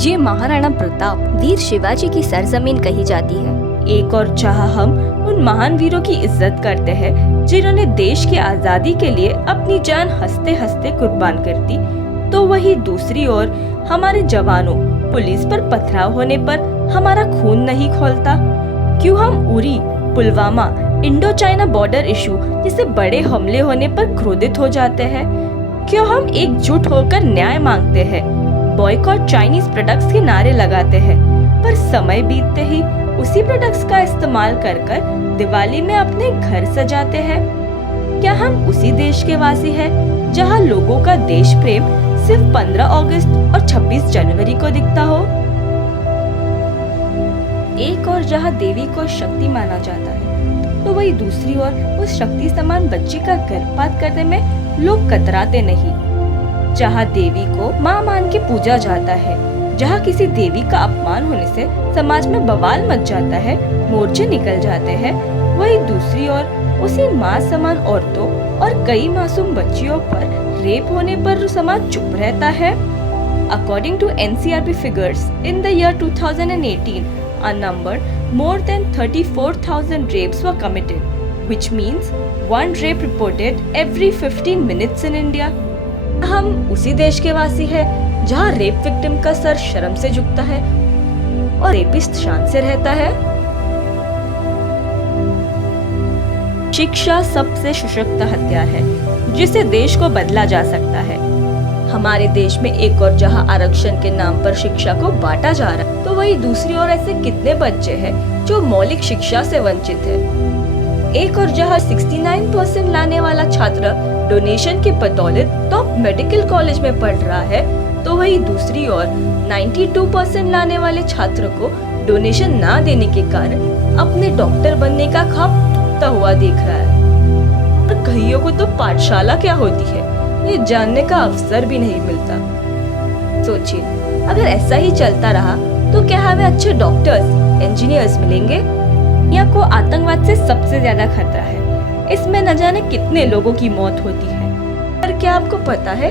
ये महाराणा प्रताप वीर शिवाजी की सरजमीन कही जाती है। एक और जहां हम उन महान वीरों की इज्जत करते हैं जिन्होंने देश की आजादी के लिए अपनी जान हंसते हंसते कुर्बान कर दी, तो वही दूसरी ओर हमारे जवानों पुलिस पर पथराव होने पर हमारा खून नहीं खौलता। क्यों हम Uri, Pulwama, Indo China border issue जैसे बड़े हमले होने पर क्रोधित हो जाते हैं? क्यों हम एकजुट होकर न्याय मांगते हैं, बॉयकॉट चाइनीज प्रोडक्ट्स के नारे लगाते हैं, पर समय बीतते ही उसी प्रोडक्ट्स का इस्तेमाल कर दिवाली में अपने घर सजाते हैं? क्या हम उसी देश के वासी हैं जहां लोगों का देश प्रेम सिर्फ 15 अगस्त और 26 जनवरी को दिखता हो? एक और जहां देवी को शक्ति माना जाता है, तो वही दूसरी ओर उस शक्ति समान बच्ची का गर्भपात करने में लोग कतराते नहीं। जहां देवी को मां मान के पूजा जाता है, जहां किसी देवी का अपमान होने से समाज में बवाल मच जाता है, मोर्चे निकल जाते हैं, वही दूसरी ओर उसी मां समान औरतों और कई मासूम बच्चियों पर रेप होने पर समाज चुप रहता है। According to NCRB figures, in the year 2018, a number more than 34,000 rapes were committed, which means one rape reported every 15 minutes in India. हम उसी देश के वासी हैं जहां रेप विक्टिम का सर शर्म से झुकता है और रेपिस्ट शान से रहता है। शिक्षा सबसे सशक्त हथियार है जिसे देश को बदला जा सकता है। हमारे देश में एक और जहां आरक्षण के नाम पर शिक्षा को बांटा जा रहा है, तो वही दूसरी ओर ऐसे कितने बच्चे हैं जो मौलिक शिक्षा से वंचित है। एक और जहां 69% लाने वाला छात्र डोनेशन की बदौलत टॉप मेडिकल कॉलेज में पढ़ रहा है, तो वही दूसरी ओर 92% लाने वाले छात्र को डोनेशन ना देने के कारण अपने डॉक्टर बनने का ख्वाब टूटता हुआ देख रहा है। और कईयों को तो पाठशाला क्या होती है ये जानने का अवसर भी नहीं मिलता। सोचिए, अगर ऐसा ही चलता रहा तो क्या हमें अच्छे डॉक्टर्स, इंजीनियर्स मिलेंगे? या को आतंकवाद से सबसे ज्यादा खतरा है, इसमें न जाने कितने लोगों की मौत होती है। पर क्या आपको पता है,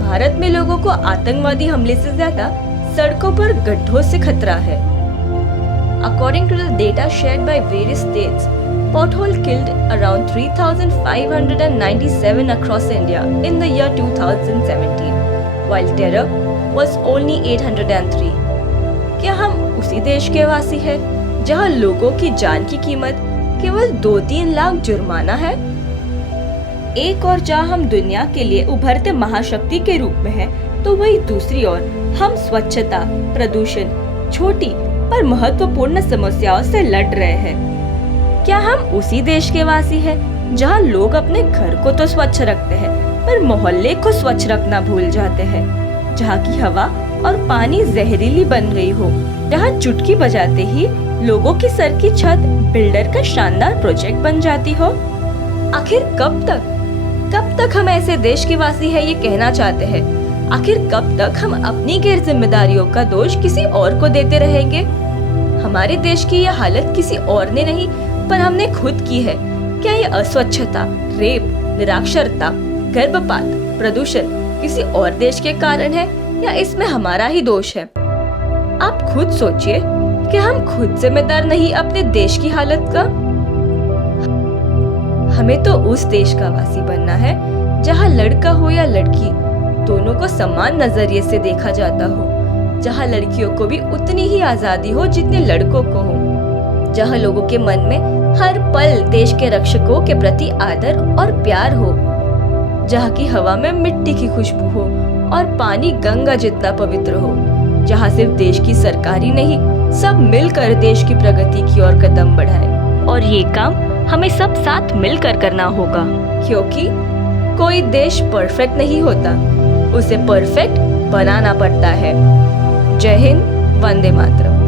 भारत में लोगों को आतंकवादी हमले से ज्यादा सड़कों पर गड्ढों से खतरा है। According to the data shared by various states, pothole killed around 3,597 across India in the year 2017, while terror was only 803. क्या हम उसी देश के वासी हैं जहां लोगों की जान की कीमत केवल 2-3 लाख जुर्माना है? एक और जहां हम दुनिया के लिए उभरते महाशक्ति के रूप में हैं, तो वही दूसरी ओर हम स्वच्छता, प्रदूषण, छोटी पर महत्वपूर्ण समस्याओं से लड़ रहे हैं। क्या हम उसी देश के वासी हैं जहां लोग अपने घर को तो स्वच्छ रखते हैं, पर मोहल्ले को स्वच्छ रखना भूल जाते हैं? जहां की हवा और पानी जहरीली बन गई हो, जहां चुटकी बजाते ही लोगों की सर की छत बिल्डर का शानदार प्रोजेक्ट बन जाती हो? आखिर कब तक हम ऐसे देश के वासी हैं ये कहना चाहते हैं? आखिर कब तक हम अपनी गैर जिम्मेदारियों का दोष किसी और को देते रहेंगे? हमारे देश की यह हालत किसी और ने नहीं, पर हमने खुद की है। क्या ये अस्वच्छता, रेप, निरक्षरता, गर्भपात, प्रदूषण किसी और देश के कारण है या इसमें हमारा ही दोष है? आप खुद सोचिए कि हम खुद जिम्मेदार नहीं अपने देश की हालत का? हमें तो उस देश का वासी बनना है जहां लड़का हो या लड़की दोनों को समान नजरिए से देखा जाता हो, जहां लड़कियों को भी उतनी ही आजादी हो जितने लड़कों को हो, जहां लोगों के मन में हर पल देश के रक्षकों के प्रति आदर और प्यार हो, जहां की हवा में मिट्टी की खुशबू हो और पानी गंगा जितना पवित्र हो, जहां सिर्फ देश की सरकारी नहीं सब मिलकर देश की प्रगति की ओर कदम बढ़ाए। और ये काम हमें सब साथ मिलकर करना होगा, क्योंकि कोई देश परफेक्ट नहीं होता, उसे परफेक्ट बनाना पड़ता है। जय हिंद, वंदे मातरम।